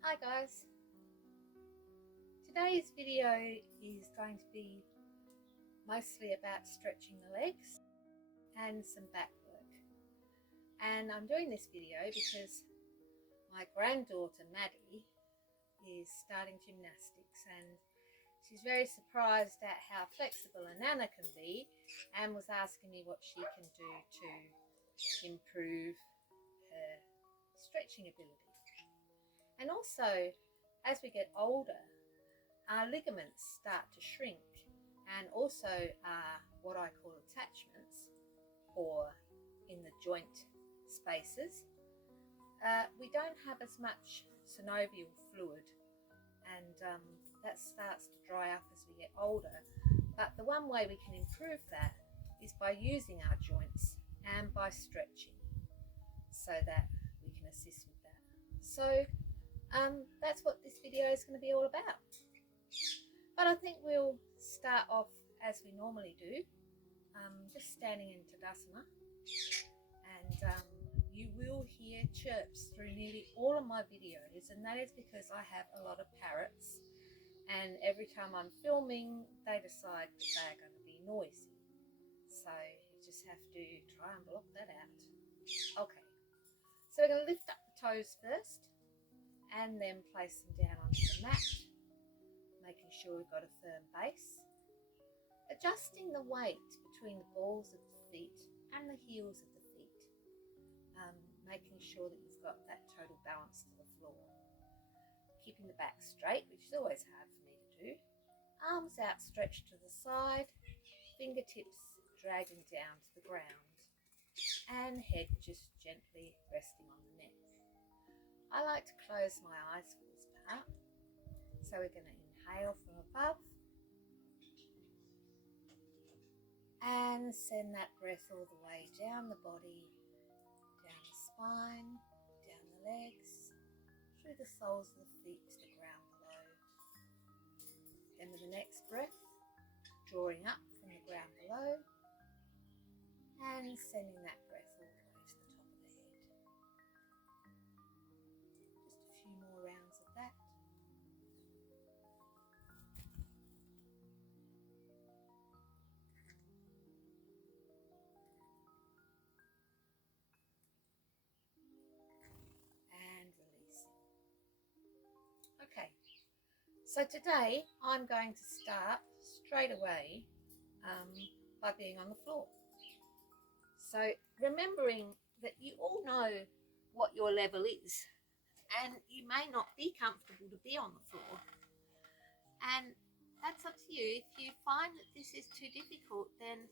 Hi guys, today's video is going to be mostly about stretching the legs and some back work. And I'm doing this video because my granddaughter Maddie is starting gymnastics and she's very surprised at how flexible a Nana can be and was asking me what she can do to improve her stretching ability. And also, as we get older, our ligaments start to shrink, and also what I call attachments, or in the joint spaces, we don't have as much synovial fluid, and that starts to dry up as we get older. But the one way we can improve that is by using our joints and by stretching, so that we can assist with that. So that's what this video is going to be all about. But I think we'll start off as we normally do, just standing in Tadasana, and you will hear chirps through nearly all of my videos, and that is because I have a lot of parrots, and every time I'm filming they decide that they're going to be noisy, so you just have to try and block that out. Okay, so we're going to lift up the toes first and then place them down onto the mat, making sure we've got a firm base. Adjusting the weight between the balls of the feet and the heels of the feet, making sure that you've got that total balance to the floor. Keeping the back straight, which is always hard for me to do. Arms outstretched to the side, fingertips dragging down to the ground, and head just gently resting on the neck. I like to close my eyes for this part, so we're going to inhale from above and send that breath all the way down the body, down the spine, down the legs, through the soles of the feet to the ground below. Then with the next breath, drawing up from the ground below and sending that breath all the way to the top of the head. Just a few more rounds of that. And releasing. Okay, so today I'm going to start straight away by being on the floor. So remembering that you all know what your level is, and you may not be comfortable to be on the floor, and that's up to you. If you find that this is too difficult, then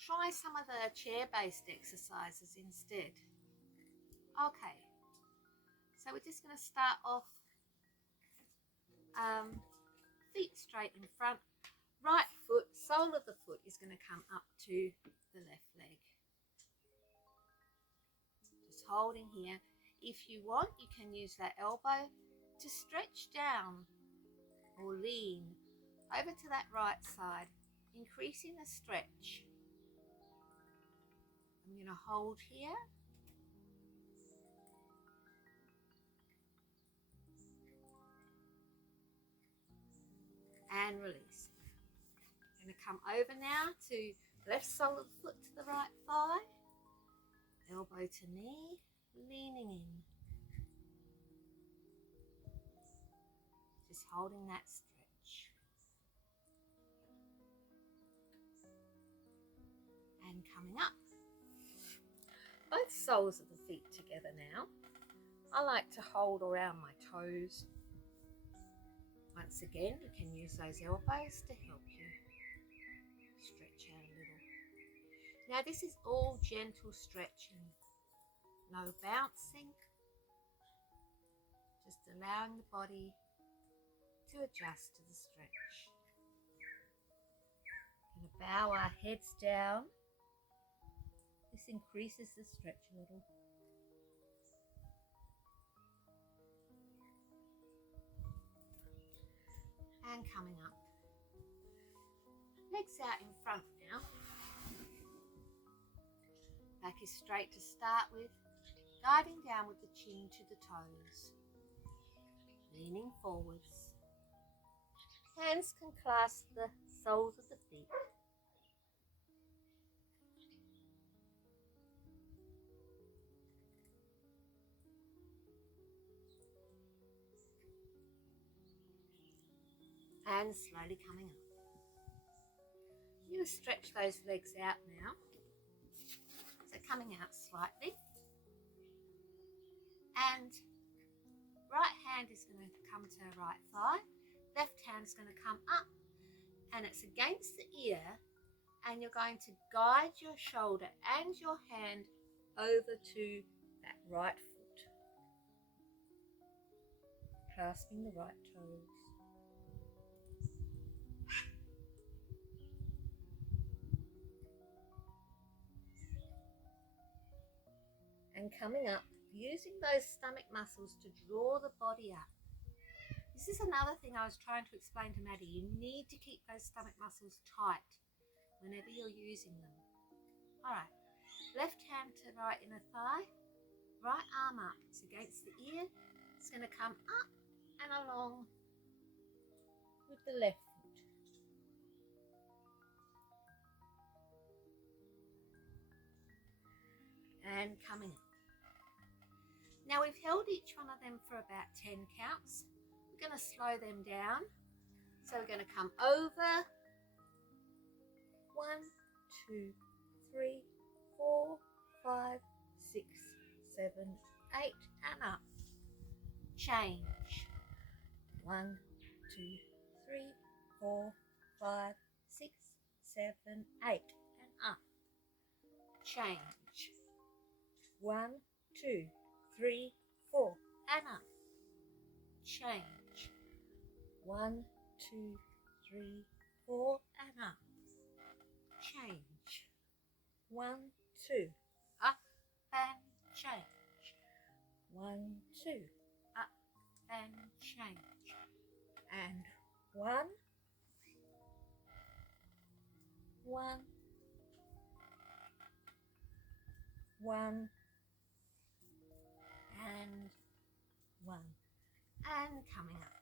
try some of the chair-based exercises instead. Okay, so we're just going to start off feet straight in front. Right foot, sole of the foot is going to come up to the left leg. Just holding here. If you want, you can use that elbow to stretch down or lean over to that right side, increasing the stretch. I'm going to hold here. And release. I'm going to come over now to left sole of the foot to the right thigh, elbow to knee, leaning in. Just holding that stretch. And coming up. Both soles of the feet together now. I like to hold around my toes. Once again, you can use those elbows to help you stretch out a little. Now this is all gentle stretching, no bouncing, just allowing the body to adjust to the stretch. Going to bow our heads down. This increases the stretch a little. And coming up. Legs out in front now. Back is straight to start with, guiding down with the chin to the toes. leaning forwards. Hands can clasp the soles of the feet. And slowly coming up. You stretch those legs out now. So coming out slightly. And right hand is going to come to right thigh. Left hand is going to come up. And it's against the ear. And you're going to guide your shoulder and your hand over to that right foot. Clasping the right toes. And coming up, using those stomach muscles to draw the body up. This is another thing I was trying to explain to Maddie. You need to keep those stomach muscles tight whenever you're using them. All right, left hand to right inner thigh, right arm up. It's against the ear. It's going to come up and along with the left foot. And coming up. Now we've held each one of them for about 10 counts. We're going to slow them down. So we're going to come over. 1, 2, 3, 4, 5, 6, 7, 8, and up. Change. 1, 2, 3, 4, 5, 6, 7, 8, and up. Change. 1, 2, 3, 4, and up. Change. 1, 2, 3, 4, and up. Change. 1, 2, up and change. 1, 2, up and change. And 1, 1, 1, and 1, and coming up.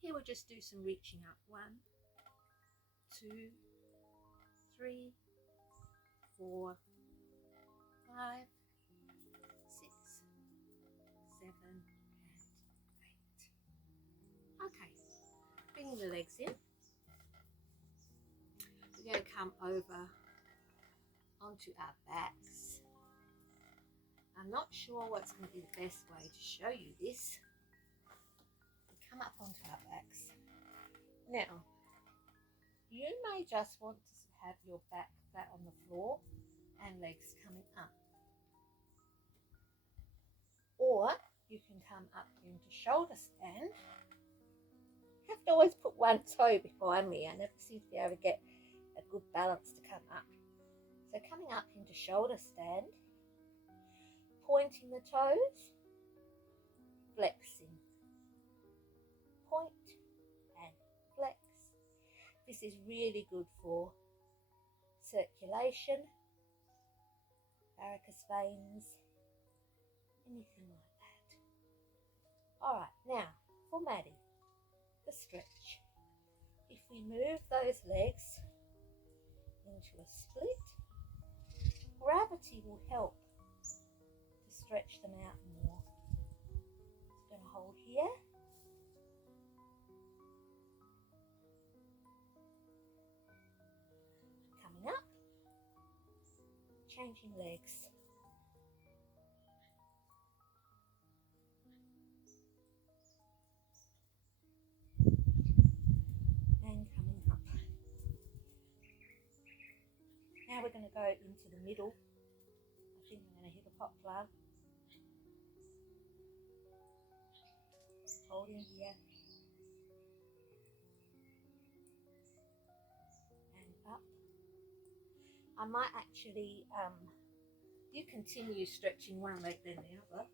Here we'll just do some reaching up. 1, 2, 3, 4, 5, 6, 7, and 8. Okay, bringing the legs in. We're going to come over onto our backs. I'm not sure what's going to be the best way to show you this. We come up onto our backs. Now, you may just want to have your back flat on the floor and legs coming up. Or you can come up into shoulder stand. You have to always put one toe behind me. I never seem to be able to get a good balance to come up. So coming up into shoulder stand, pointing the toes, flexing, point and flex. This is really good for circulation, varicose veins, anything like that. All right, now for Maddie, the stretch. If we move those legs into a split, gravity will help to stretch them out more. Just going to hold here. Coming up, changing legs. And coming up. Now we're going to go into the middle. I think I'm going to hit a pot plant. Holding here. And up. I might actually, you continue stretching one leg then the other.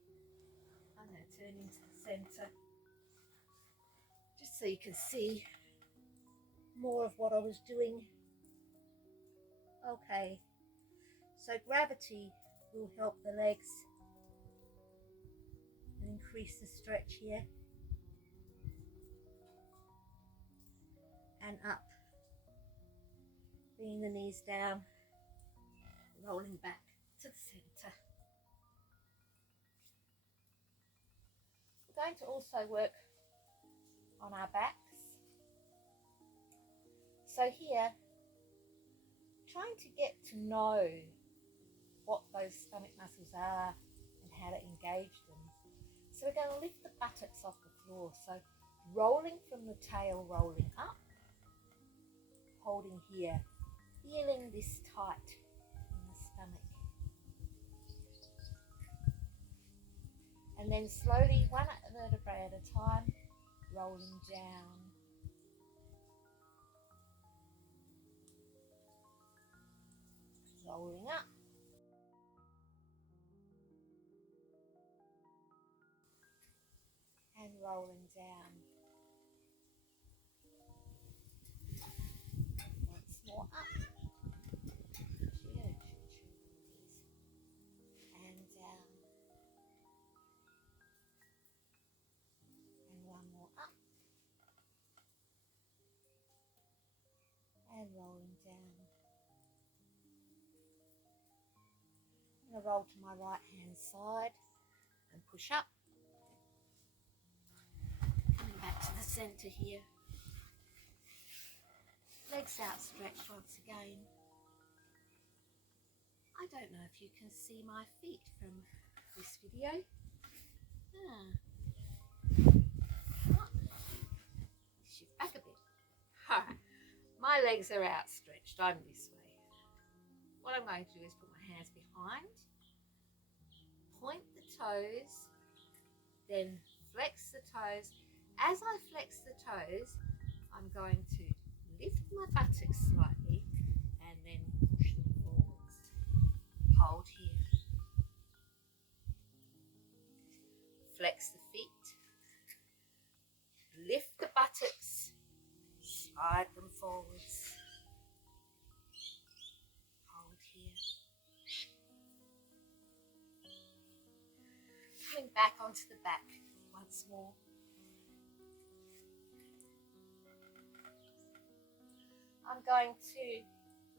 I'm going to turn into the centre. Just so you can see more of what I was doing. Okay, so gravity will help the legs and increase the stretch here. And up. Bringing the knees down, rolling back to the centre. We're going to also work on our backs. So here, trying to get to know what those stomach muscles are and how to engage them. So we're going to lift the buttocks off the floor. So rolling from the tail, rolling up, holding here, feeling this tight in the stomach. And then slowly, one vertebrae at a time, rolling down. Rolling up. And rolling down. Once more up. And down. And one more up. And rolling down. I'm going to roll to my right hand side and push up. Coming back to the centre here. Legs outstretched once again. I don't know if you can see my feet from this video. Shift back a bit. Alright, my legs are outstretched. I'm this way. What I'm going to do is put my hands behind, point the toes, then flex the toes. As I flex the toes, I'm going to lift my buttocks slightly and then push them forwards. Hold here. Flex the feet. Lift the buttocks. Slide them forwards. Hold here. Coming back onto the back once more. I'm going to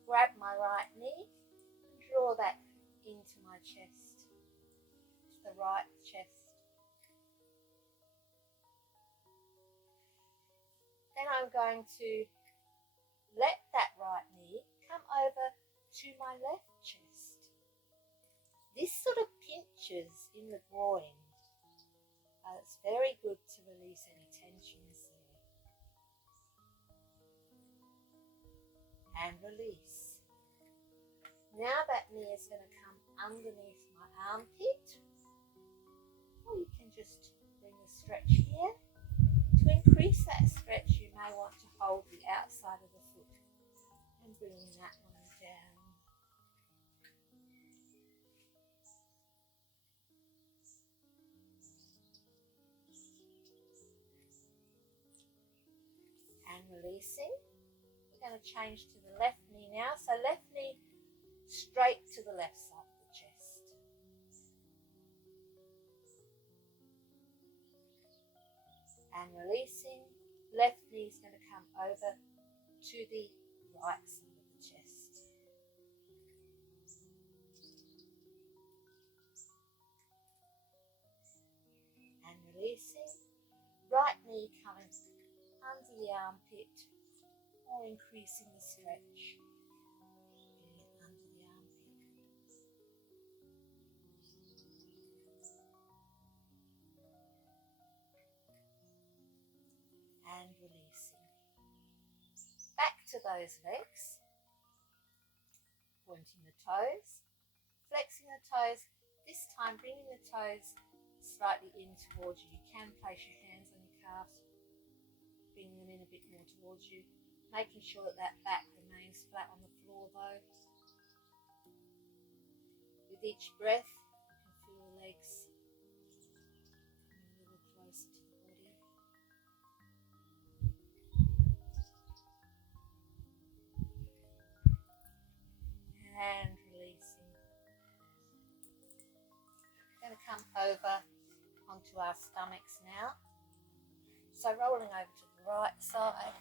grab my right knee and draw that into my chest, to the right chest. Then I'm going to let that right knee come over to my left chest. This sort of pinches in the groin. It's very good to release any tensions there. And release. Now that knee is going to come underneath my armpit. Or you can just bring the stretch here. To increase that stretch, you may want to hold the outside of the foot and bring that one down. And releasing. We're going to change to the left knee now. So left knee straight to the left side of the chest. And releasing. Left knee is going to come over to the right side of the chest. And releasing. Right knee coming under the armpit. Or increasing the stretch. Getting it under the armpit. And releasing. Back to those legs. Pointing the toes. Flexing the toes. This time bringing the toes slightly in towards you. You can place your hands on your calves. Bringing them in a bit more towards you. Making sure that that back remains flat on the floor though. With each breath, you can feel the legs coming a little closer to the body. And releasing. I'm going to come over onto our stomachs now. So rolling over to the right side,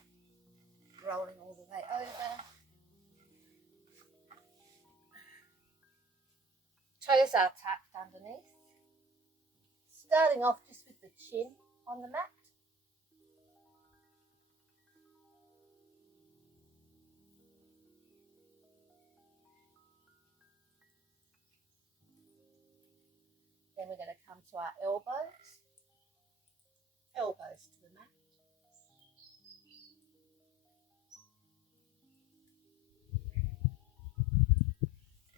rolling all the way over. Toes are tucked underneath. Starting off just with the chin on the mat. Then we're going to come to our elbows. Elbows to the mat.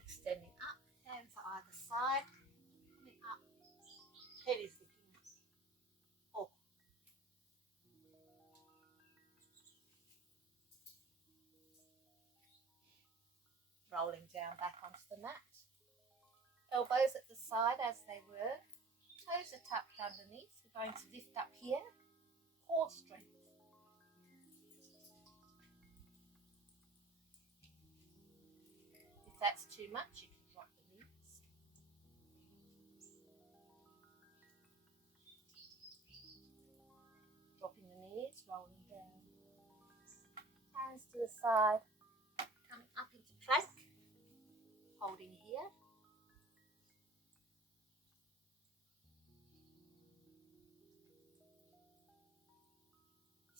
Extending up, hands are either side. Coming up, head is looking up. Rolling down back onto the mat. Elbows at the side as they were. Toes are tucked underneath. We're going to lift up here. Core strength. If that's too much, you can drop the knees. Dropping the knees, rolling down. Hands to the side. Coming up into plank. Holding here.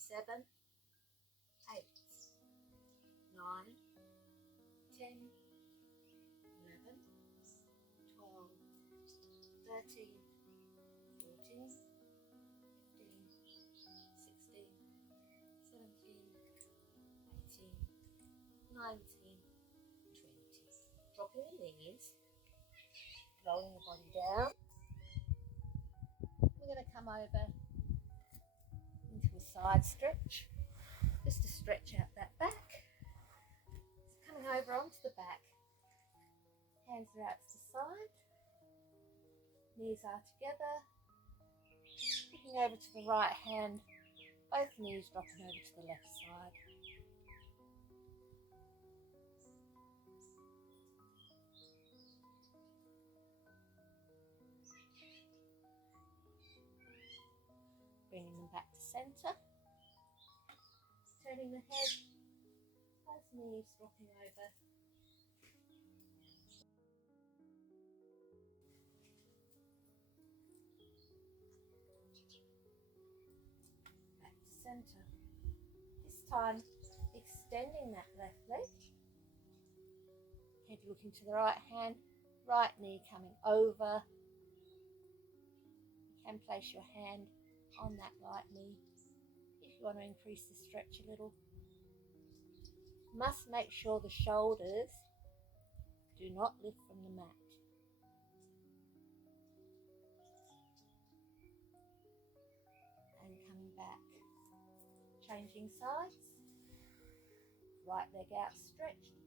7, 8, 9, 10, 11, 12, 13, 14, 15, 16, 17, 18, 19, 20. Dropping the knees, rolling the body down. We're going to come over into a side stretch, just to stretch out that back. So coming over onto the back, hands are out to the side, knees are together, looking over to the right hand, both knees dropping over to the left side. Bringing them back to centre, turning the head, both knees dropping over. Back to centre. This time extending that left leg, head looking to the right hand, right knee coming over. You can place your hand on that right knee if you want to increase the stretch a little. Must make sure the shoulders do not lift from the mat. And coming back, changing sides, right leg out stretched,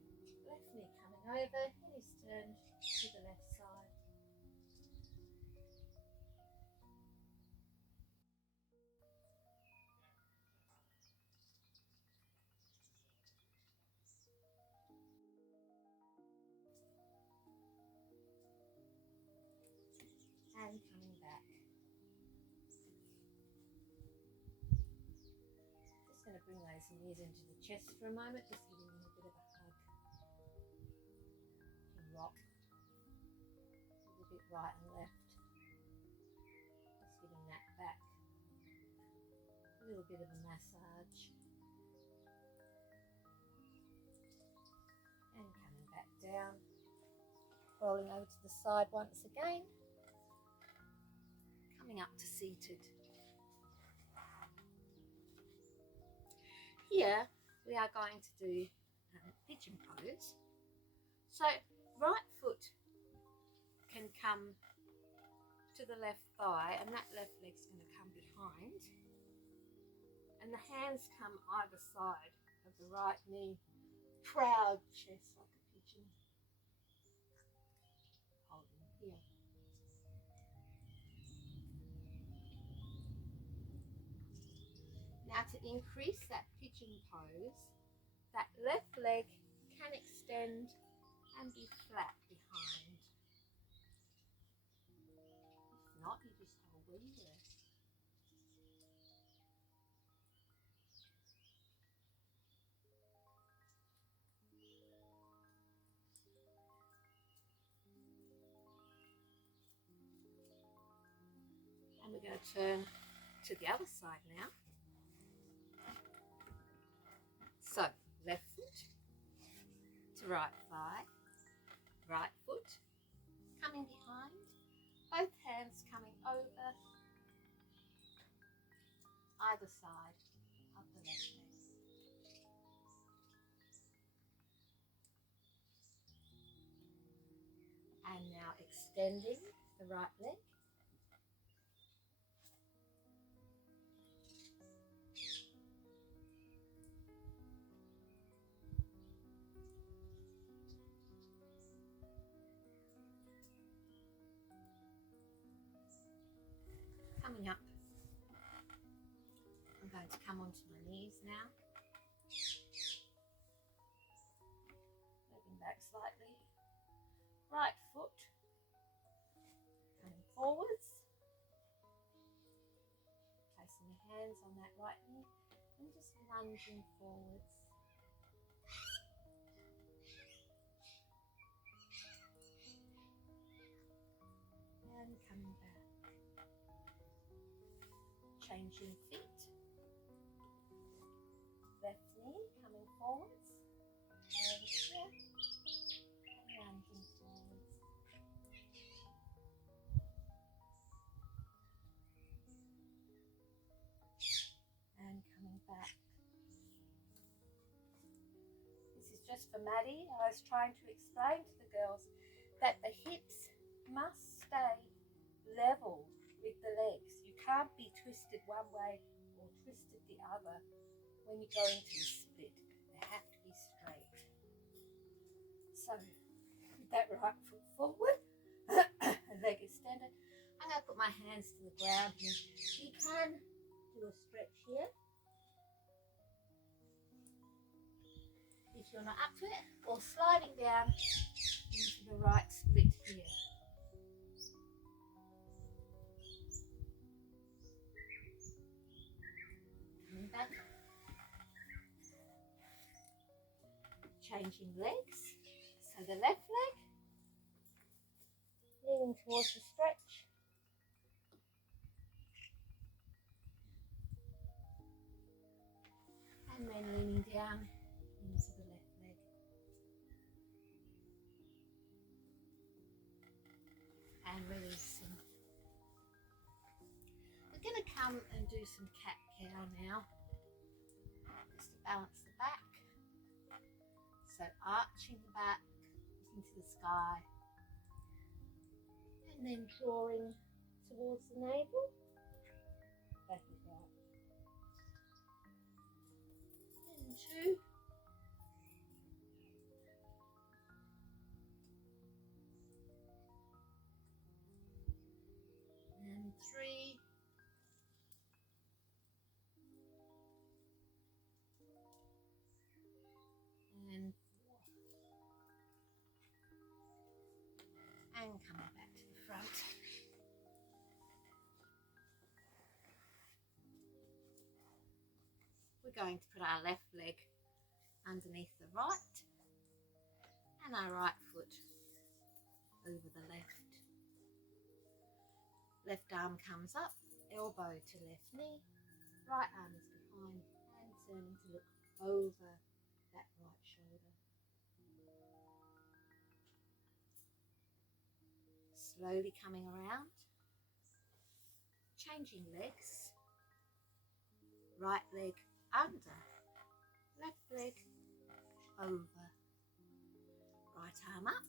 left knee coming over, head is turned to the left side. And coming back. Just going to bring those knees into the chest for a moment, just giving them a bit of a hug. You can rock a little bit right and left. Just giving that back a little bit of a massage. And coming back down. Rolling over to the side once again. Coming up to seated. Here we are going to do pigeon pose. So right foot can come to the left thigh and that left leg's going to come behind. And the hands come either side of the right knee. Proud chest like a pigeon. Holding here. Now to increase that pigeon pose, that left leg can extend and be flat behind. If not, you just hold where you were. And we're going to turn to the other side now. So, left foot to right thigh, right foot coming behind, both hands coming over either side of the left leg. And now extending the right leg. Coming up, I'm going to come onto my knees now. Moving back slightly. Right foot coming forwards. Placing the hands on that right knee and just lunging forwards. And coming back. Changing feet. Left knee coming forwards. And here. And lunging forwards. And coming back. This is just for Maddie. I was trying to explain to the girls that the hips must stay level with the legs. You can't be twisted one way or twisted the other when you go into the split. They have to be straight. So, with that right foot forward, leg extended. I'm going to put my hands to the ground here. You can do a stretch here if you're not up to it, or sliding down into the right split here. Coming back. Changing legs. So the left leg leaning towards the stretch. And then leaning down into the left leg. And releasing. We're going to come and do some cat-cow now, just to balance the back. So arching the back into the sky, and then drawing towards the navel. Back is right. And 2. And 3. And 4. And coming back to the front. We're going to put our left leg underneath the right and our right foot over the left. Left arm comes up, elbow to left knee, right arm is behind and turning to look over that right shoulder. Slowly coming around, changing legs, right leg under, left leg over, right arm up,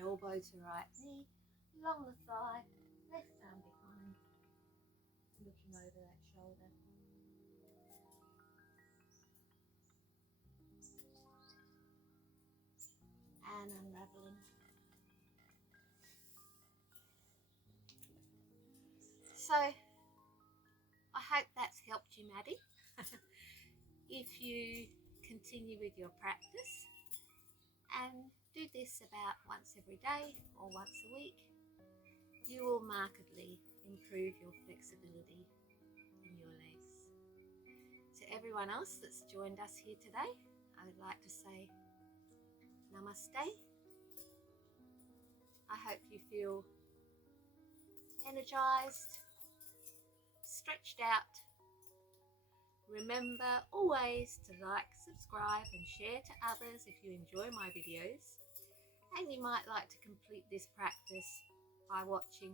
elbow to right knee, along the thigh, left arm behind, looking over that shoulder. And unraveling. So, I hope that's helped you, Maddie. If you continue with your practice and do this about once every day or once a week, you will markedly improve your flexibility in your legs. To everyone else that's joined us here today, I would like to say namaste. I hope you feel energized, stretched out. Remember always to like, subscribe and share to others if you enjoy my videos. And you might like to complete this practice by watching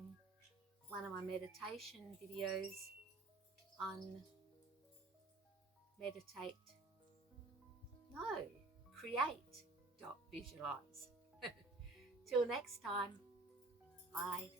one of my meditation videos on create.visualize. Till next time, bye.